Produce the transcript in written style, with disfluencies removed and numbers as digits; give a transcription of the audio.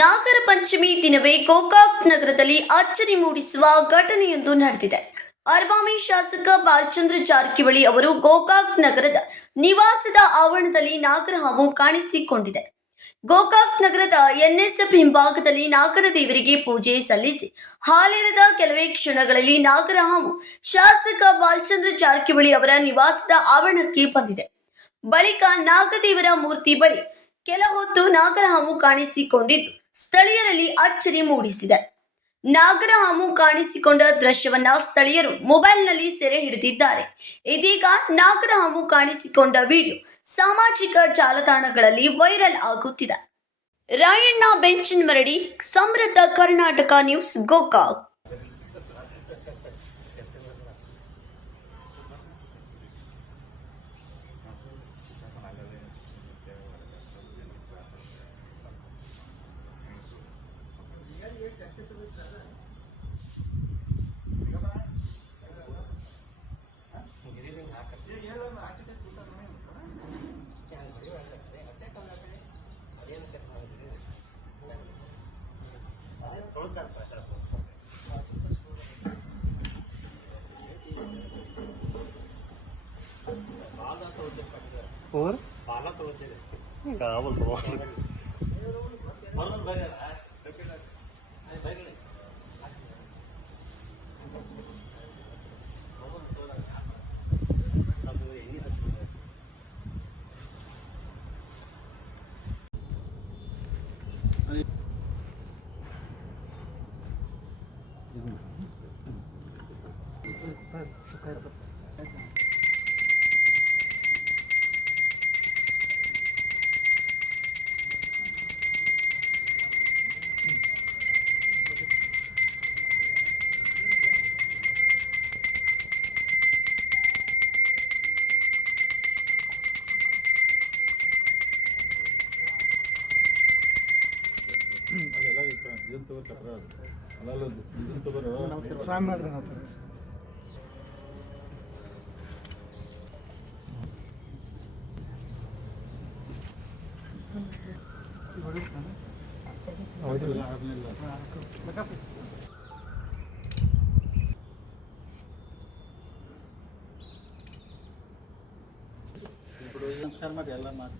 ನಾಗರ ಪಂಚಮಿ ದಿನವೇ ಗೋಕಾಕ್ ನಗರದಲ್ಲಿ ಅಚ್ಚರಿ ಮೂಡಿಸುವ ಘಟನೆಯೊಂದು ನಡೆದಿದೆ. ಅರ್ವಾಮಿ ಶಾಸಕ ಬಾಲಚಂದ್ರ ಜಾರಕಿಹೊಳಿ ಅವರು ಗೋಕಾಕ್ ನಗರದ ನಿವಾಸದ ಆವರಣದಲ್ಲಿ ನಾಗರಹಾವು ಕಾಣಿಸಿಕೊಂಡಿದೆ. ಗೋಕಾಕ್ ನಗರದ ಎನ್ಎಸ್ಎಫ್ ಹಿಂಭಾಗದಲ್ಲಿ ನಾಗರ ದೇವರಿಗೆ ಪೂಜೆ ಸಲ್ಲಿಸಿ ಹಾಲೆರೆದ ಕೆಲವೇ ಕ್ಷಣಗಳಲ್ಲಿ ನಾಗರಹಾವು ಶಾಸಕ ಬಾಲಚಂದ್ರ ಜಾರಕಿಹೊಳಿ ಅವರ ನಿವಾಸದ ಆವರಣಕ್ಕೆ ಬಂದಿದೆ. ಬಳಿಕ ನಾಗದೇವರ ಮೂರ್ತಿ ಬಳಿ ಕೆಲ ಹೊತ್ತು ನಾಗರಹಾವು ಕಾಣಿಸಿಕೊಂಡಿದ್ದು ಸ್ಥಳೀಯರಲ್ಲಿ ಅಚ್ಚರಿ ಮೂಡಿಸಿದೆ. ನಾಗರಹಾವು ಕಾಣಿಸಿಕೊಂಡ ದೃಶ್ಯವನ್ನ ಸ್ಥಳೀಯರು ಮೊಬೈಲ್ನಲ್ಲಿ ಸೆರೆ ಹಿಡಿದಿದ್ದಾರೆ. ಇದೀಗ ನಾಗರಹಾವು ಕಾಣಿಸಿಕೊಂಡ ವಿಡಿಯೋ ಸಾಮಾಜಿಕ ಜಾಲತಾಣಗಳಲ್ಲಿ ವೈರಲ್ ಆಗುತ್ತಿದೆ. ರಾಯಣ್ಣ ಬೆಂಚನಮರಡಿ, ಸಮೃದ್ಧ ಕರ್ನಾಟಕ ನ್ಯೂಸ್, ಗೋಕಾಕ್. और बाला तो होते हैं क्या बोलते हो मरन बैठे रहा है बैठ नहीं अब यही ಸ್ವಾಮಿ ಮಾಡ್ರಿ ನಮಸ್ಕಾರ ಮಾಡಿ ಎಲ್ಲ ಮಾಡಿ